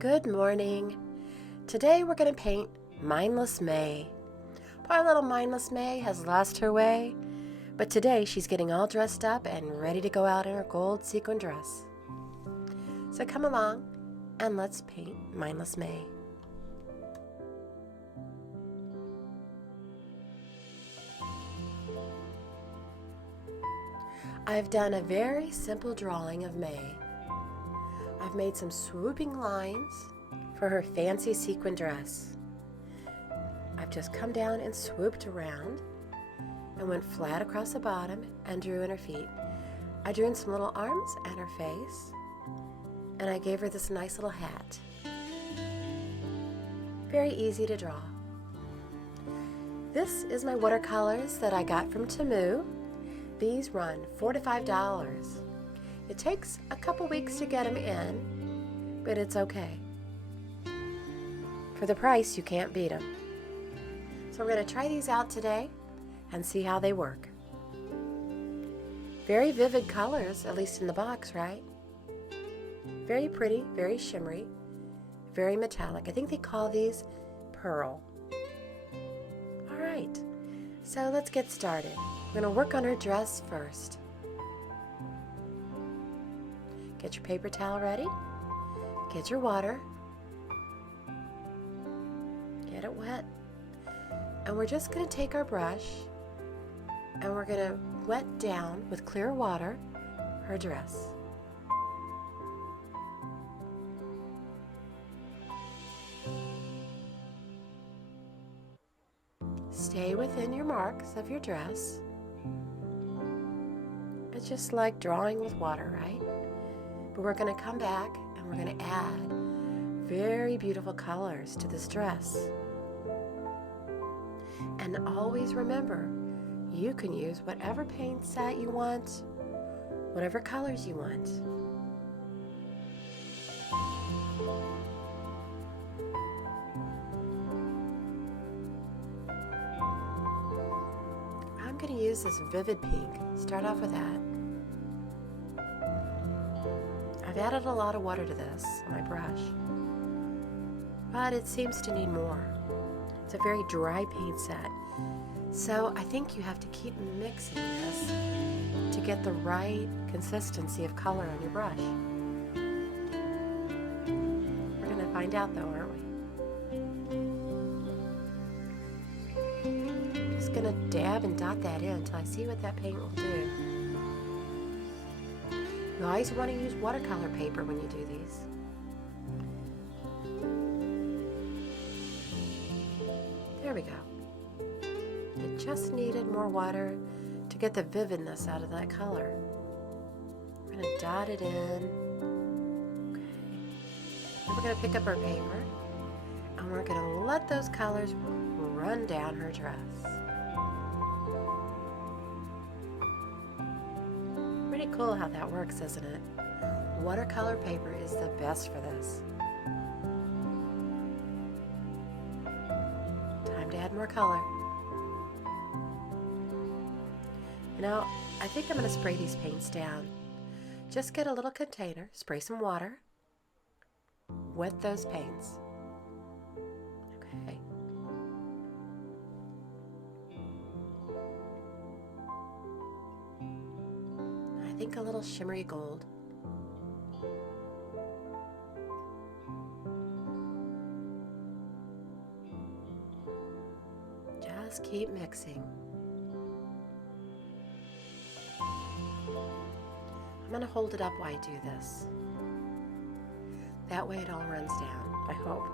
Good morning. Today we're going to paint Mindless May. Poor little Mindless May has lost her way, but today she's getting all dressed up and ready to go out in her gold sequin dress. So come along and let's paint Mindless May. I've done a very simple drawing of May. I've made some swooping lines for her fancy sequin dress. I've just come down and swooped around and went flat across the bottom and drew in her feet. I drew in some little arms and her face, and I gave her this nice little hat. Very easy to draw. This is my watercolors that I got from Temu. These run $4 to $5. It takes a couple weeks to get them in, but it's okay. For the price, you can't beat them. So we're going to try these out today and see how they work. Very vivid colors, at least in the box, right? Very pretty, very shimmery, very metallic. I think they call these pearl. All right, so let's get started. We're going to work on her dress first. Get your paper towel ready. Get your water. Get it wet. And we're just going to take our brush and we're going to wet down with clear water her dress. Stay within your marks of your dress. It's just like drawing with water, right? But we're going to come back and we're going to add very beautiful colors to this dress. And always remember, you can use whatever paint set you want, whatever colors you want. I'm going to use this vivid pink. Start off with that. I've added a lot of water to this on my brush, but it seems to need more. It's a very dry paint set, so I think you have to keep mixing this to get the right consistency of color on your brush. We're going to find out though, aren't we? Just going to dab and dot that in until I see what that paint will do. You always want to use watercolor paper when you do these. There we go. It just needed more water to get the vividness out of that color. We're going to dot it in. Okay. Then we're going to pick up our paper and we're going to let those colors run down her dress. Pretty cool how that works, isn't it? Watercolor paper is the best for this. Time to add more color. You know, I think I'm going to spray these paints down. Just get a little container, spray some water, wet those paints. Okay. I think a little shimmery gold. Just keep mixing. I'm going to hold it up while I do this. That way it all runs down, I hope.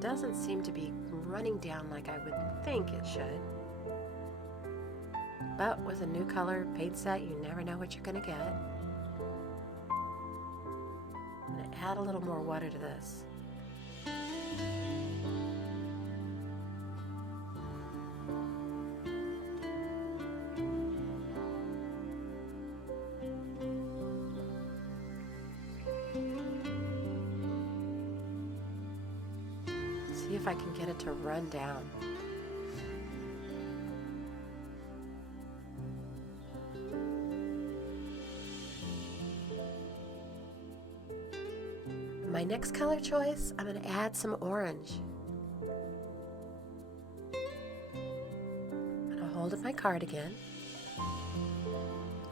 Doesn't seem to be running down like I would think it should. But with a new color paint set, you never know what you're going to get. I'm going to add a little more water to this. See if I can get it to run down. My next color choice, I'm going to add some orange. I'm going to hold up my cardigan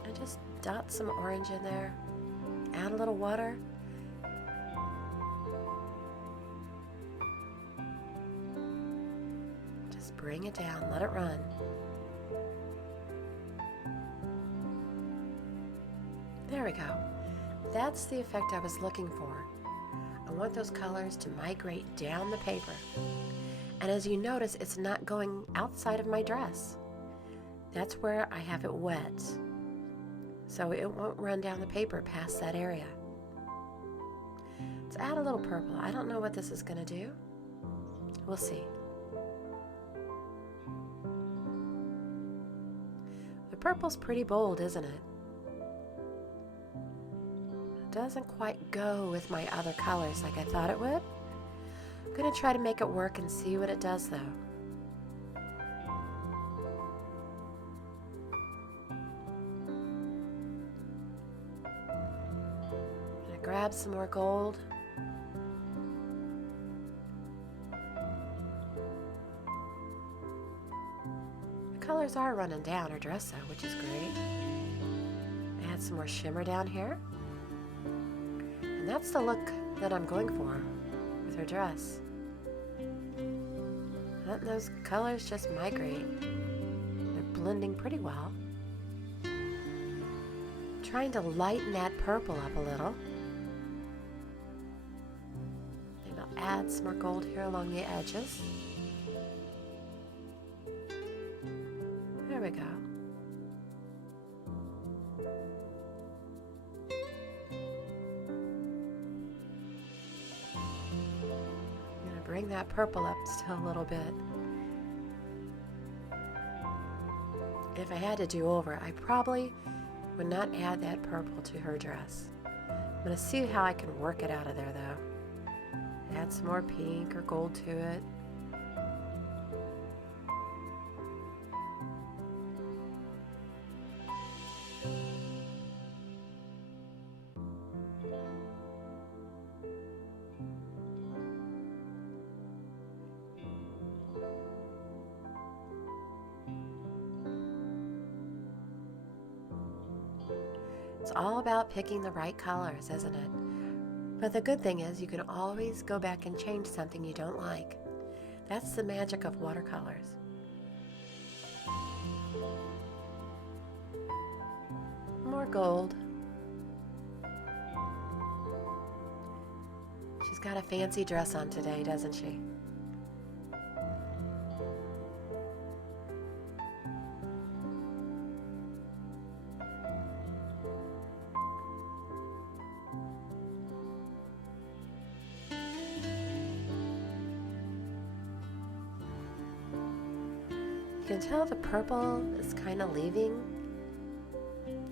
and just dot some orange in there. Add a little water. Just bring it down, let it run. There we go. That's the effect I was looking for. I want those colors to migrate down the paper. And as you notice, it's not going outside of my dress. That's where I have it wet. So it won't run down the paper past that area. Let's add a little purple. I don't know what this is going to do. We'll see. The purple's pretty bold, isn't it? Doesn't quite go with my other colors like I thought it would. I'm going to try to make it work and see what it does though. I'm going to grab some more gold. The colors are running down her dress though, which is great. Add some more shimmer down here. And that's the look that I'm going for with her dress. Letting those colors just migrate. They're blending pretty well. Trying to lighten that purple up a little. Maybe I'll add some more gold here along the edges. There we go. Bring that purple up still a little bit. If I had to do over, I probably would not add that purple to her dress. I'm going to see how I can work it out of there though. Add some more pink or gold to it. It's all about picking the right colors, isn't it? But the good thing is you can always go back and change something you don't like. That's the magic of watercolors. More gold. She's got a fancy dress on today, doesn't she? You can tell the purple is kind of leaving.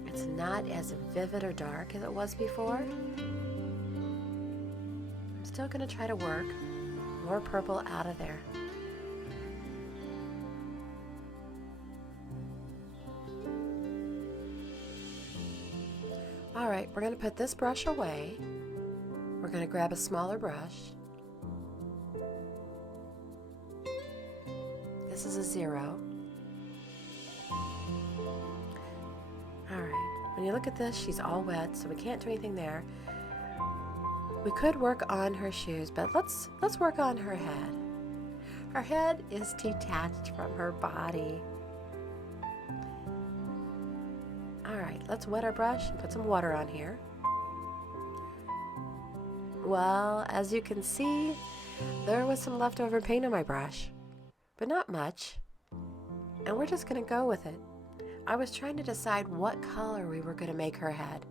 It's not as vivid or dark as it was before. I'm still going to try to work more purple out of there. Alright, we're going to put this brush away. We're going to grab a smaller brush. This is a 0. Alright, when you look at this, she's all wet, so we can't do anything there. We could work on her shoes, but let's work on her head. Her head is detached from her body. Alright, let's wet our brush and put some water on here. Well, as you can see, there was some leftover paint on my brush, but not much. And we're just going to go with it. I was trying to decide what color we were going to make her head,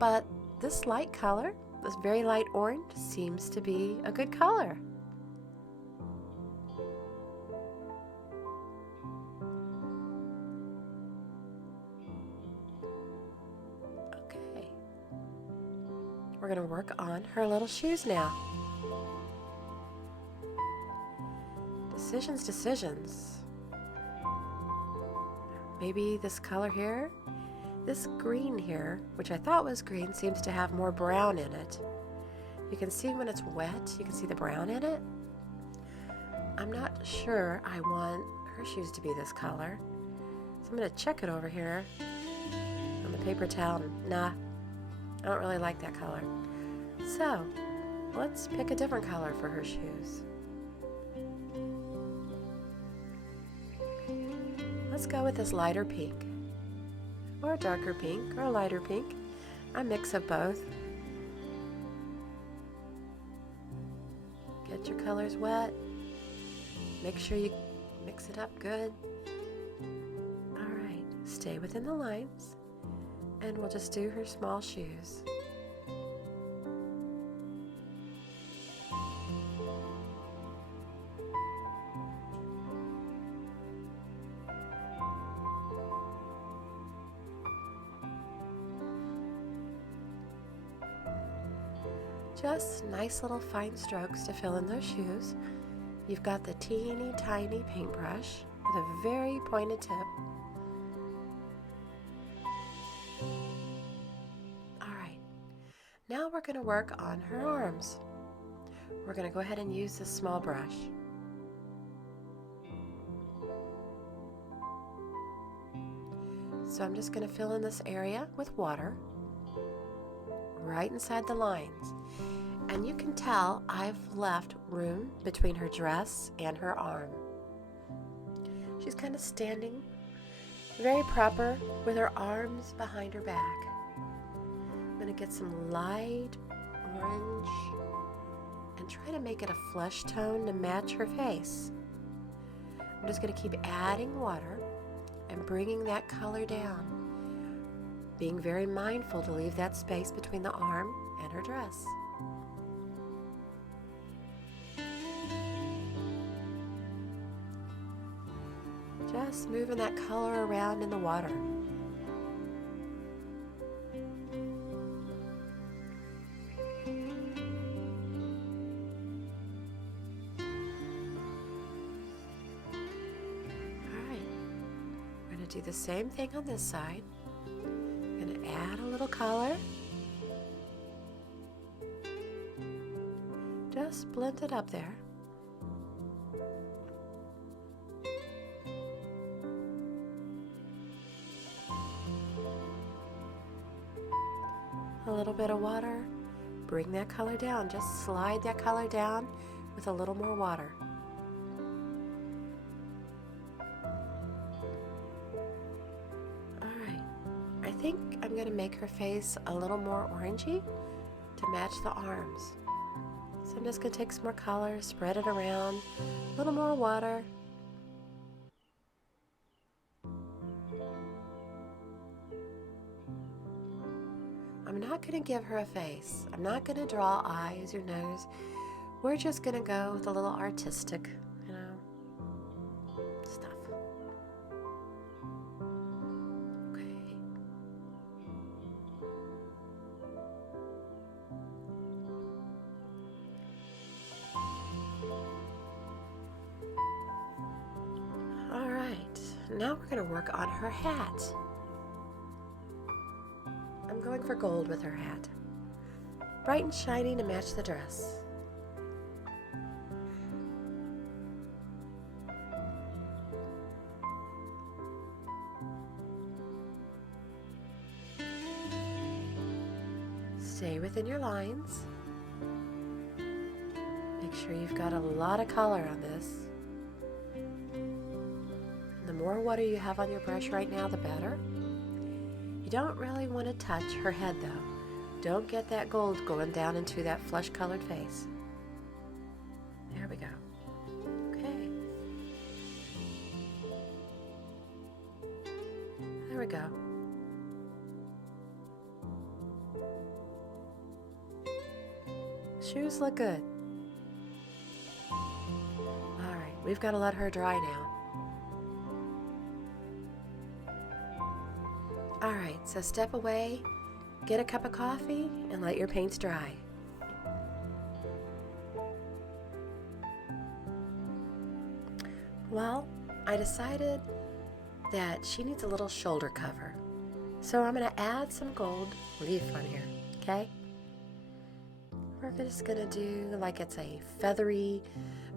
but this light color, this very light orange, seems to be a good color. Okay. We're going to work on her little shoes now. Decisions. Maybe this color here, this green here, which I thought was green, seems to have more brown in it. You can see when it's wet, you can see the brown in it. I'm not sure I want her shoes to be this color. So I'm going to check it over here on the paper towel. Nah, I don't really like that color. So let's pick a different color for her shoes. Let's go with this lighter pink, or a darker pink, or a lighter pink. A mix of both. Get your colors wet. Make sure you mix it up good. Alright, stay within the lines, and we'll just do her small shoes. Just nice little fine strokes to fill in those shoes. You've got the teeny tiny paintbrush with a very pointed tip. Alright, now we're going to work on her arms. We're going to go ahead and use this small brush. So I'm just going to fill in this area with water right inside the lines. And you can tell I've left room between her dress and her arm. She's kind of standing very proper with her arms behind her back. I'm going to get some light orange and try to make it a flesh tone to match her face. I'm just going to keep adding water and bringing that color down, being very mindful to leave that space between the arm and her dress. Just moving that color around in the water. Alright, we're going to do the same thing on this side. I'm going to add a little color. Just blend it up there. A little bit of water, bring that color down. Just slide that color down with a little more water. Alright, I think I'm going to make her face a little more orangey to match the arms. So I'm just going to take some more color, spread it around, a little more water. I'm not going to give her a face. I'm not going to draw eyes or nose. We're just going to go with a little artistic, stuff. Okay. All right. Now we're going to work on her hat. I'm going for gold with her hat. Bright and shiny to match the dress. Stay within your lines. Make sure you've got a lot of color on this. And the more water you have on your brush right now, the better. You don't really want to touch her head though. Don't get that gold going down into that flesh colored face. There we go. Okay. There we go. Shoes look good. Alright, we've got to let her dry now. Alright, so step away, get a cup of coffee, and let your paints dry. Well, I decided that she needs a little shoulder cover. So I'm going to add some gold leaf on here, okay? we're just gonna do like it's a feathery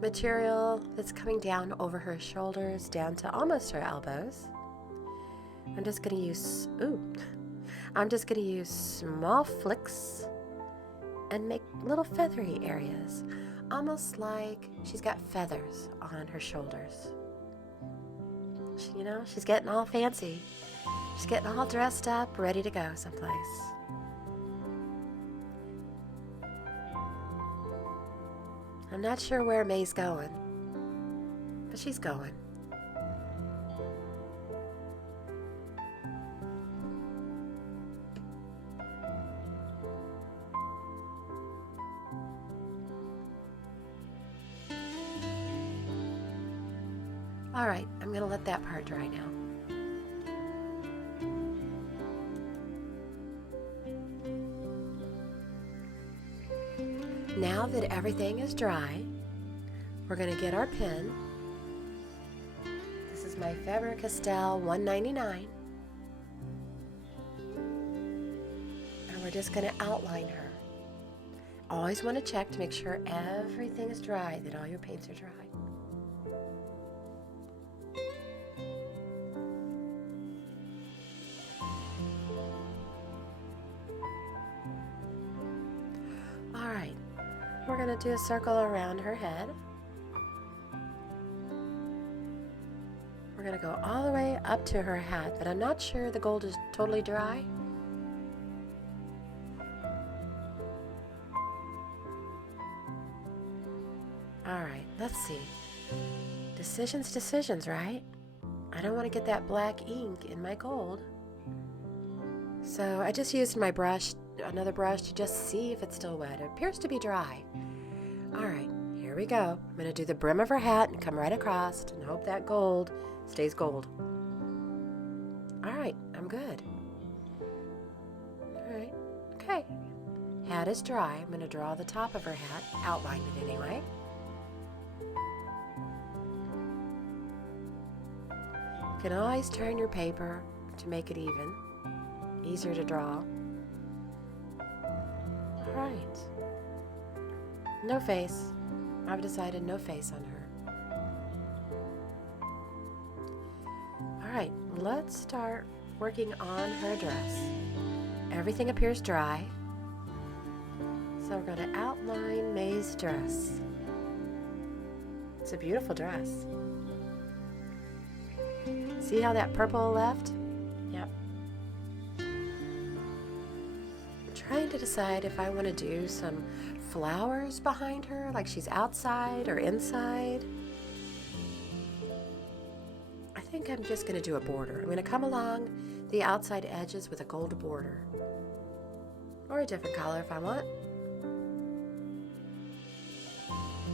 material that's coming down over her shoulders, down to almost her elbows. I'm just gonna use small flicks and make little feathery areas, almost like she's got feathers on her shoulders. She's getting all fancy. She's getting all dressed up, ready to go someplace. I'm not sure where May's going, but she's going. All right, I'm going to let that part dry now. Now that everything is dry, we're going to get our pen. This is my Faber-Castell 199. And we're just going to outline her. Always want to check to make sure everything is dry, that all your paints are dry. We're going to do a circle around her head. We're going to go all the way up to her hat, but I'm not sure the gold is totally dry. All right, let's see. Decisions, right? I don't want to get that black ink in my gold. So I just used my brush, another brush, to just see if it's still wet. It appears to be dry. All right, here we go. I'm going to do the brim of her hat and come right across and hope that gold stays gold. All right, I'm good. All right, okay. Hat is dry. I'm going to draw the top of her hat, outline it anyway. You can always turn your paper to make it even. Easier to draw. All right. No face. I've decided no face on her. All right, let's start working on her dress. Everything appears dry. So we're going to outline May's dress. It's a beautiful dress. See how that purple left? Yep. Trying to decide if I want to do some flowers behind her, like she's outside or inside. I think I'm just going to do a border. I'm going to come along the outside edges with a gold border, or a different color if I want.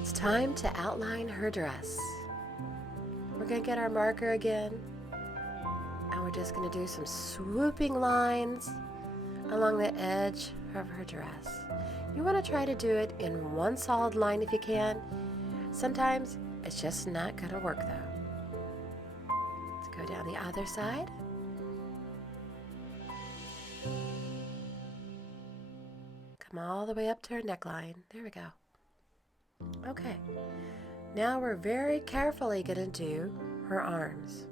It's time to outline her dress. We're going to get our marker again, and we're just going to do some swooping lines along the edge of her dress. You want to try to do it in one solid line if you can. Sometimes it's just not going to work though. Let's go down the other side. Come all the way up to her neckline. There we go. Okay. Now we're very carefully going to do her arms.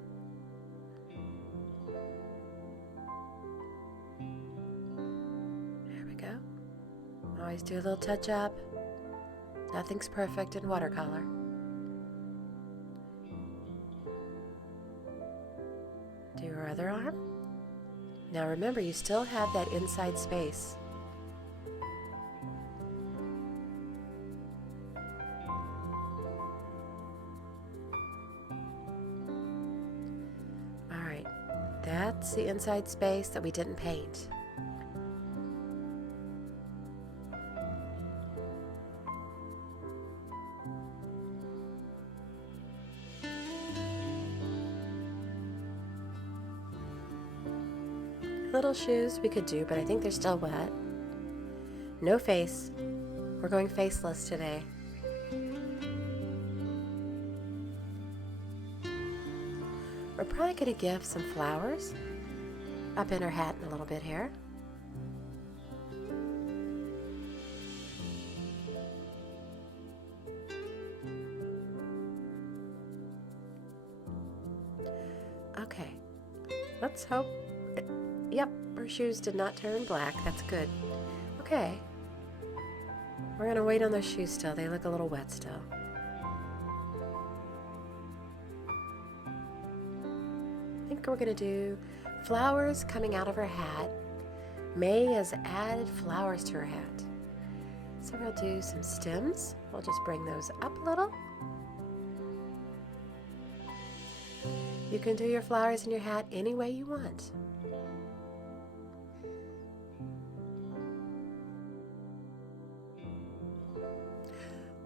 Always do a little touch up. Nothing's perfect in watercolor. Do her other arm. Now remember, you still have that inside space. All right, that's the inside space that we didn't paint. Little shoes we could do, but I think they're still wet. No face. We're going faceless today. We're probably going to give some flowers up in her hat in a little bit here. Okay, let's hope. Yep, her shoes did not turn black. That's good. Okay, we're gonna wait on those shoes still. They look a little wet still. I think we're gonna do flowers coming out of her hat. May has added flowers to her hat. So we'll do some stems. We'll just bring those up a little. You can do your flowers in your hat any way you want.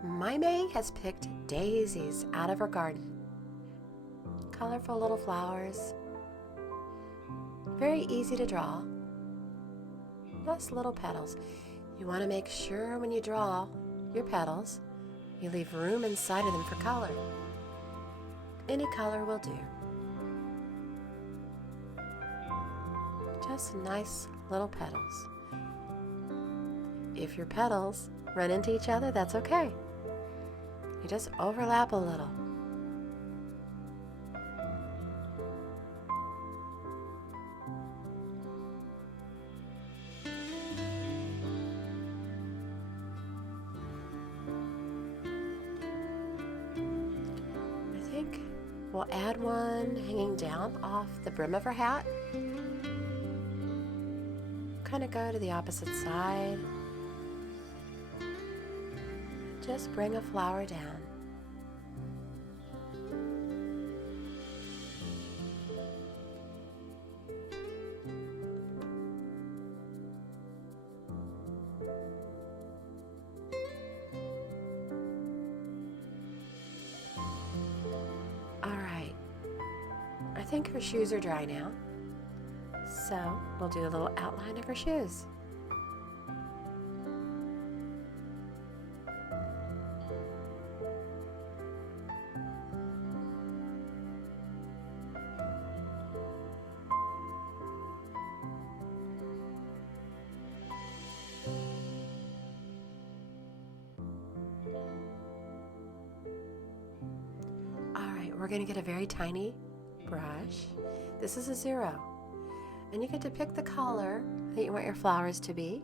My May has picked daisies out of her garden. Colorful little flowers. Very easy to draw. Plus little petals. You want to make sure when you draw your petals, you leave room inside of them for color. Any color will do. Just nice little petals. If your petals run into each other, that's okay. You just overlap a little. I think we'll add one hanging down off the brim of her hat. Kind of go to the opposite side. Just bring a flower down. All right. I think her shoes are dry now. So we'll do a little outline of her shoes. We're going to get a very tiny brush. This is a 0. And you get to pick the color that you want your flowers to be.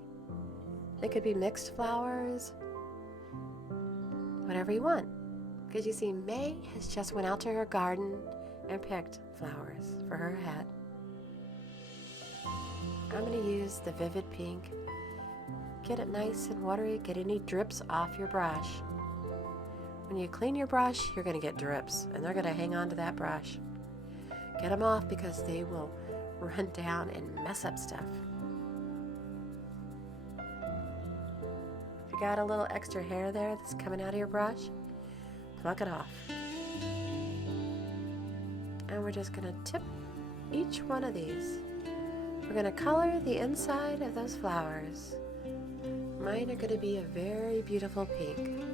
They could be mixed flowers, whatever you want. Because you see, May has just went out to her garden and picked flowers for her hat. I'm going to use the vivid pink. Get it nice and watery. Get any drips off your brush. When you clean your brush, you're going to get drips, and they're going to hang on to that brush. Get them off because they will run down and mess up stuff. If you got a little extra hair there that's coming out of your brush, pluck it off. And we're just going to tip each one of these. We're going to color the inside of those flowers. Mine are going to be a very beautiful pink.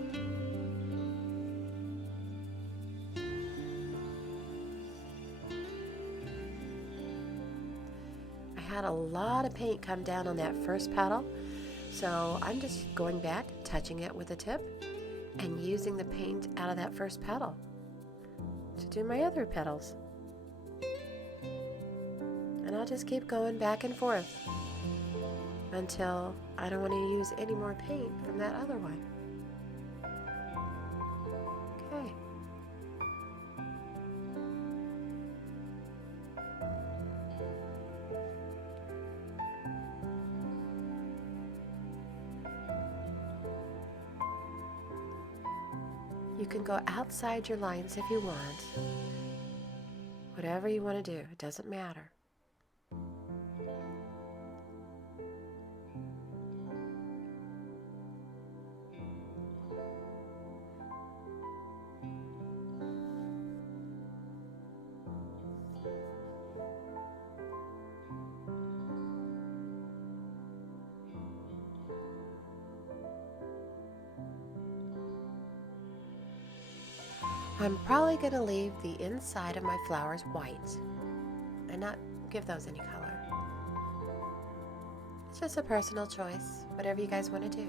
Had a lot of paint come down on that first petal, so I'm just going back, touching it with a tip, and using the paint out of that first petal to do my other petals. And I'll just keep going back and forth until I don't want to use any more paint from that other one. Okay. You can go outside your lines if you want. Whatever you want to do, it doesn't matter. I'm probably going to leave the inside of my flowers white and not give those any color. It's just a personal choice, whatever you guys want to do.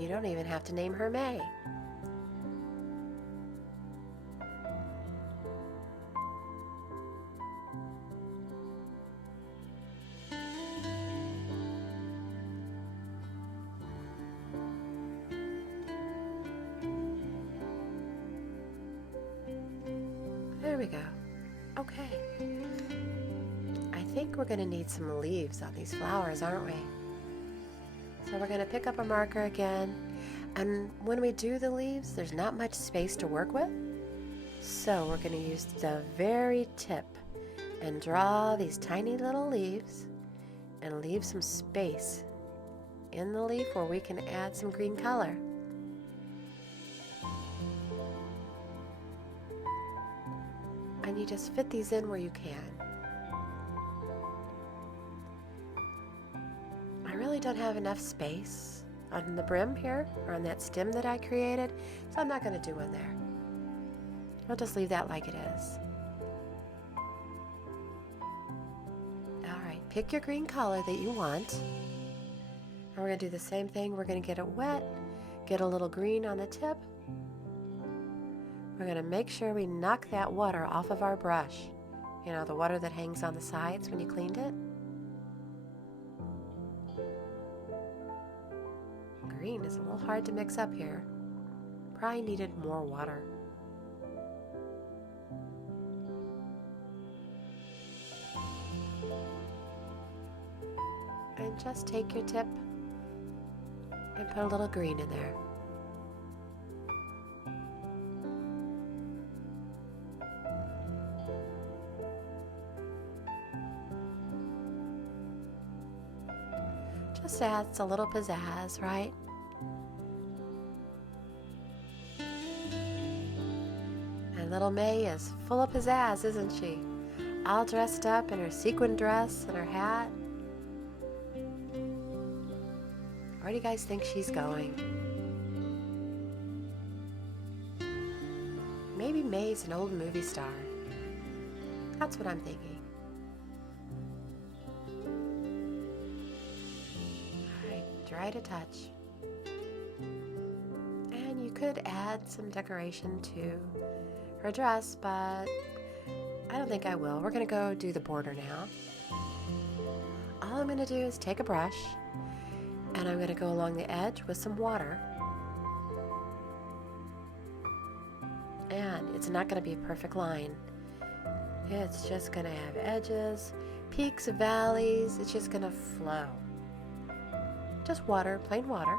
You don't even have to name her May. we go. Okay. I think we're going to need some leaves on these flowers, aren't we? So we're going to pick up a marker again. And when we do the leaves, there's not much space to work with. So we're going to use the very tip and draw these tiny little leaves and leave some space in the leaf where we can add some green color. And you just fit these in where you can. I really don't have enough space on the brim here, or on that stem that I created, so I'm not going to do one there. I'll just leave that like it is. Alright, pick your green color that you want. And we're going to do the same thing. We're going to get it wet, get a little green on the tip. We're going to make sure we knock that water off of our brush. You know, the water that hangs on the sides when you cleaned it. Green is a little hard to mix up here. Probably needed more water. And just take your tip and put a little green in there. Just adds a little pizzazz, right? And little May is full of pizzazz, isn't she? All dressed up in her sequin dress and her hat. Where do you guys think she's going? Maybe May's an old movie star. That's what I'm thinking. Alright, dry to touch. And you could add some decoration to her dress, but I don't think I will. We're going to go do the border now. All I'm going to do is take a brush, and I'm going to go along the edge with some water. And it's not going to be a perfect line. It's just going to have edges, peaks, valleys. It's just going to flow. Just water, plain water.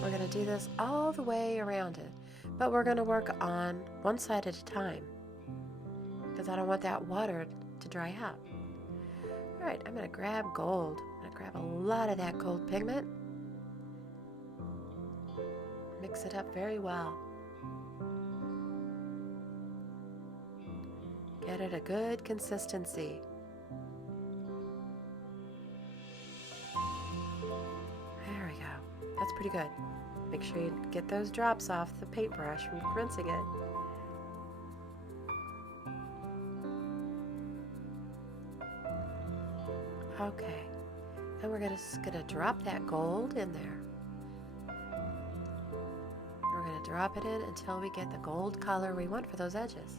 We're going to do this all the way around it, but we're going to work on one side at a time because I don't want that water to dry out. All right, I'm going to grab gold. I'm going to grab a lot of that gold pigment. Mix it up very well. Get it a good consistency. There we go. That's pretty good. Make sure you get those drops off the paintbrush from rinsing it. Okay, and we're just gonna drop that gold in there. We're gonna drop it in until we get the gold color we want for those edges.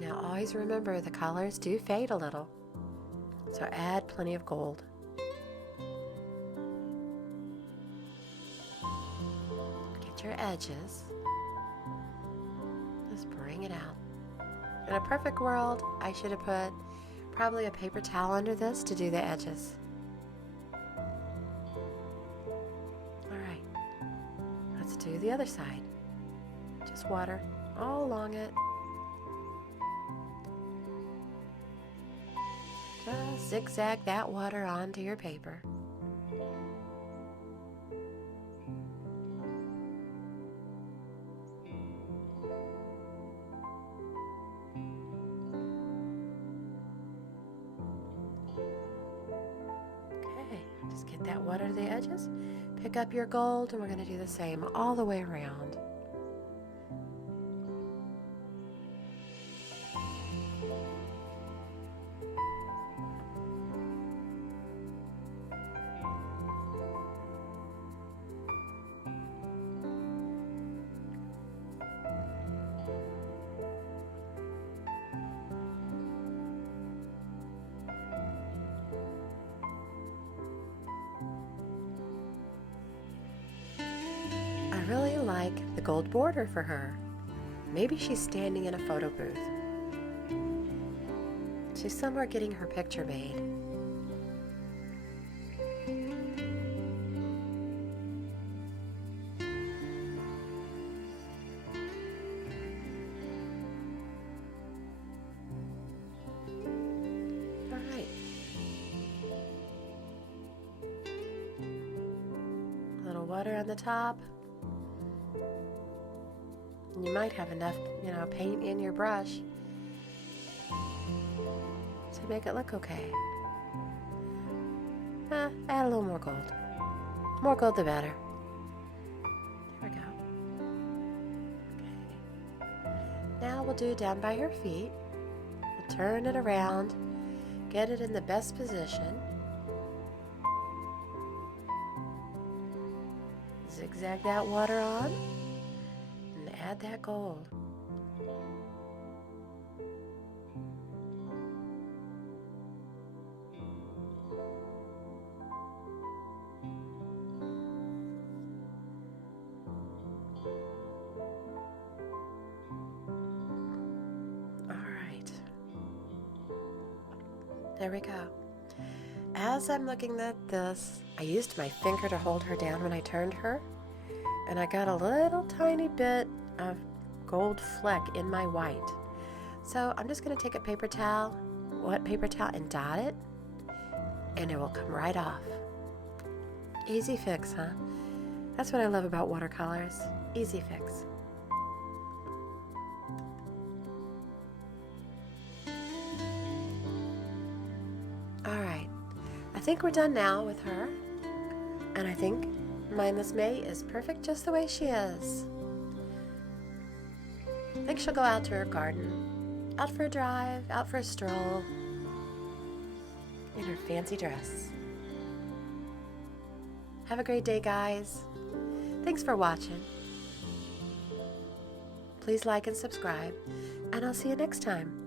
Now always remember the colors do fade a little, so add plenty of gold. Get your edges. Just bring it out. In a perfect world, I should have put probably a paper towel under this to do the edges. Alright, let's do the other side. Just water all along it. Just zigzag that water onto your paper. Okay, just get that water to the edges. Pick up your gold, and we're going to do the same all the way around. like the gold border for her. Maybe she's standing in a photo booth. She's somewhere getting her picture made. All right. A little water on the top. You might have enough, paint in your brush to make it look okay. Add a little more gold. More gold the better. There we go. Okay. Now we'll do down by her feet. We'll turn it around, get it in the best position. Zigzag that water on. Add that gold. All right. There we go. As I'm looking at this, I used my finger to hold her down when I turned her, and I got a little tiny bit of gold fleck in my white. So I'm just going to take a paper towel, wet paper towel, and dot it, and it will come right off. Easy fix, huh? That's what I love about watercolors. Easy fix. All right, I think we're done now with her, and I think Mindless May is perfect just the way she is. I think she'll go out to her garden, out for a drive, out for a stroll, in her fancy dress. Have a great day, guys. Thanks for watching. Please like and subscribe, and I'll see you next time.